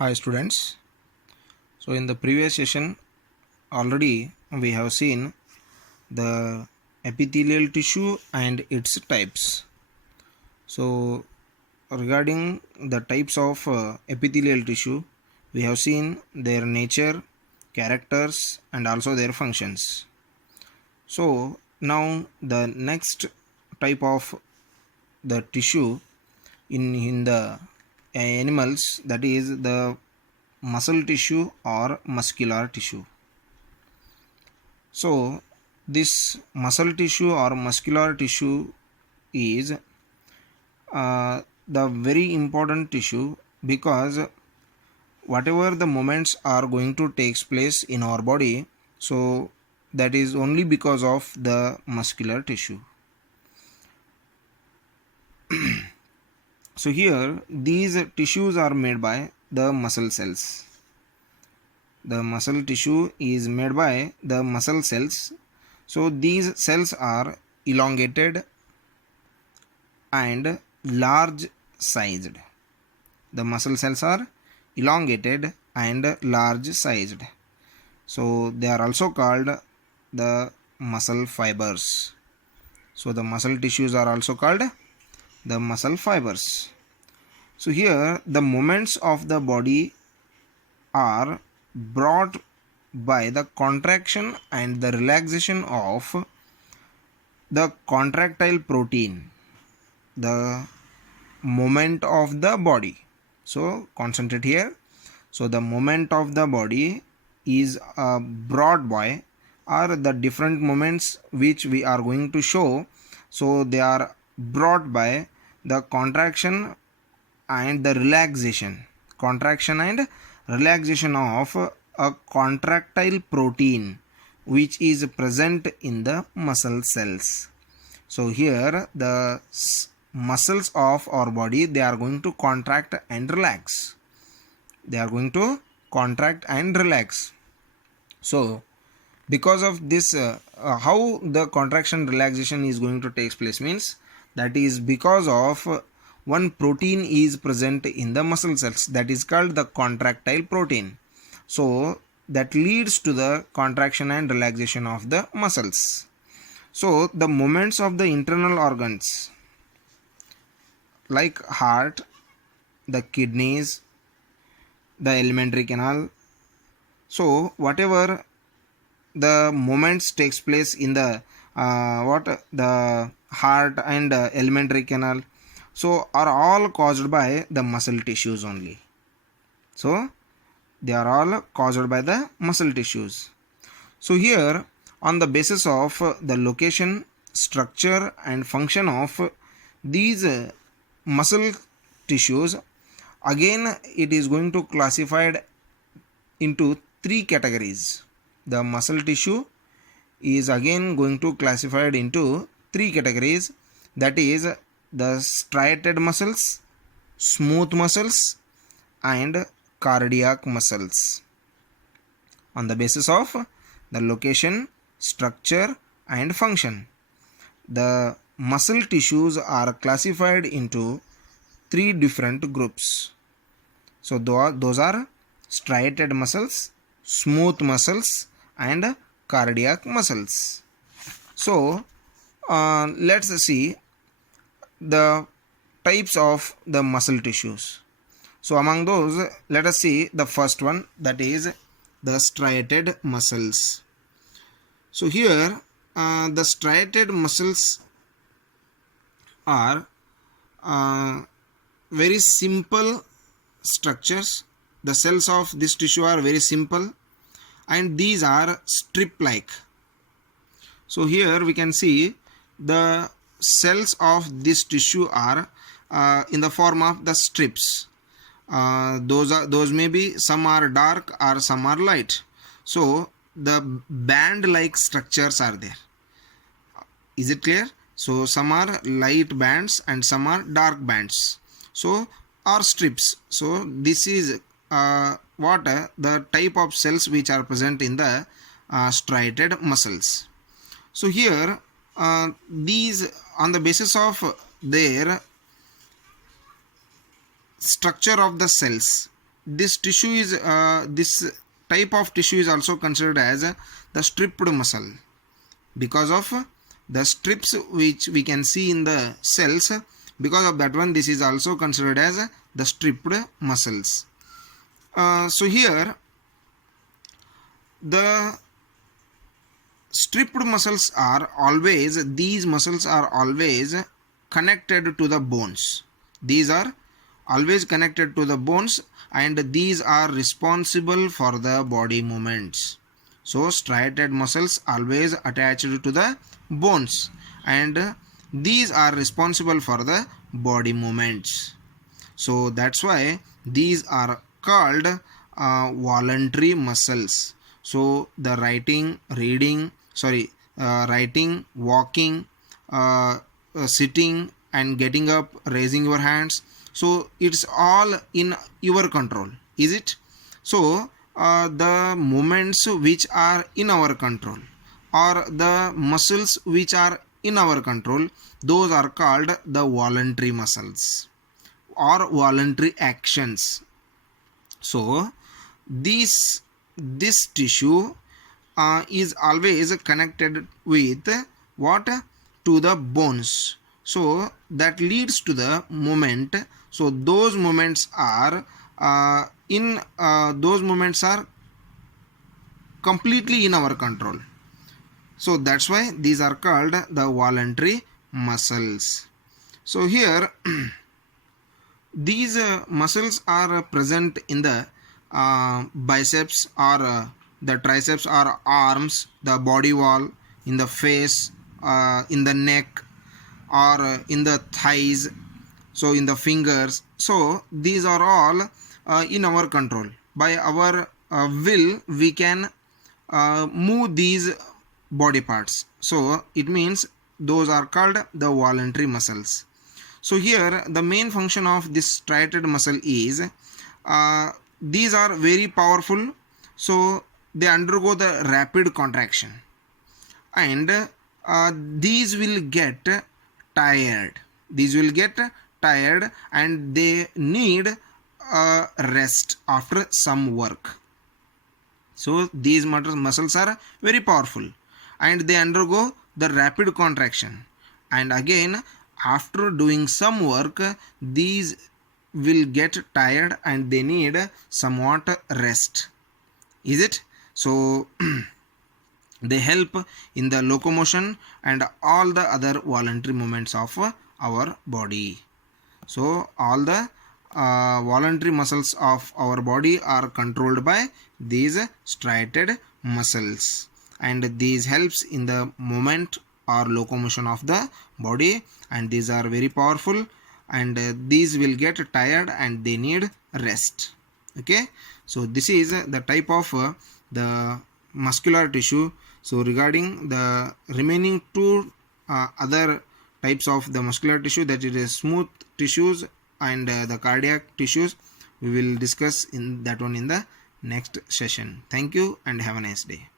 Hi students. So in the previous session already we have seen the epithelial tissue and its types. So regarding the types of epithelial tissue, we have seen their nature, characters and also their functions. So now the next type of the tissue in the animals, that is the muscle tissue or muscular tissue. So this muscle tissue or muscular tissue is the very important tissue, because whatever the movements are going to take place in our body, so that is only because of the muscular tissue. So here these tissues are made by the muscle cells. The muscle tissue is made by the muscle cells. So these cells are elongated and large sized. The muscle cells are elongated and large sized. So they are also called the muscle fibers. So the muscle tissues are also called the muscle fibers. So here the movements of the body are brought by the contraction and the relaxation of the contractile protein, the movement of the body. So concentrate here. So the movement of the body is brought by, or the different moments which we are going to show, so they are brought by the contraction and the relaxation of a contractile protein which is present in the muscle cells. So here the muscles of our body, they are going to contract and relax. So because of this, how the contraction relaxation is going to take place means, that is because of one protein is present in the muscle cells, that is called the contractile protein. So that leads to the contraction and relaxation of the muscles. So the movements of the internal organs like heart, the kidneys, the alimentary canal, so whatever the movements takes place in the the heart and alimentary canal, so are all caused by the muscle tissues only. So they are all caused by the muscle tissues. So here, on the basis of the location, structure and function of these muscle tissues, again it is going to classified into three categories. The muscle tissue is again going to classified into three categories, that is the striated muscles, smooth muscles and cardiac muscles. On the basis of the location, structure and function, the muscle tissues are classified into three different groups. So those are striated muscles, smooth muscles and cardiac muscles. So let's see the types of the muscle tissues. So among those, let us see the first one, that is the striated muscles. So here the striated muscles are very simple structures. The cells of this tissue are very simple and these are strip like. So here we can see the cells of this tissue are in the form of the strips. Those may be, some are dark or some are light. So the band like structures are there. Is it clear? So some are light bands and some are dark bands, so are strips. So this is the type of cells which are present in the striated muscles. So here these, on the basis of their structure of the cells, this tissue is this type of tissue is also considered as the stripped muscle, because of the strips which we can see in the cells. Because of that one, this is also considered as the stripped muscles. So here the stripped muscles are always, these muscles are always connected to the bones. These are always connected to the bones, and these are responsible for the body movements. So striated muscles always attached to the bones, and these are responsible for the body movements. So that's why these are called voluntary muscles. So the writing, walking, sitting and getting up, raising your hands, so it's all in your control, is it? So the movements which are in our control, or the muscles which are in our control, those are called the voluntary muscles or voluntary actions. So this tissue is always connected with what? To the bones. So that leads to the movement. So those movements are completely in our control. So that's why these are called the voluntary muscles. So here these muscles are present in the biceps, or the triceps or arms, the body wall, in the face, in the neck, or in the thighs, so in the fingers. So these are all in our control. By our will we can move these body parts. So it means those are called the voluntary muscles. So here the main function of this striated muscle is these are very powerful. So they undergo the rapid contraction, and these will get tired. And they need rest after some work. So these muscles are very powerful, and they undergo the rapid contraction, and again after doing some work, these will get tired and they need somewhat rest, is it? So they help in the locomotion and all the other voluntary movements of our body. So all the voluntary muscles of our body are controlled by these striated muscles, and these helps in the movement or locomotion of the body, and these are very powerful, and these will get tired and they need rest. Okay, so this is the type of the muscular tissue. So regarding the remaining two other types of the muscular tissue, that is smooth tissues and the cardiac tissues, we will discuss in that one in the next session. Thank you and have a nice day.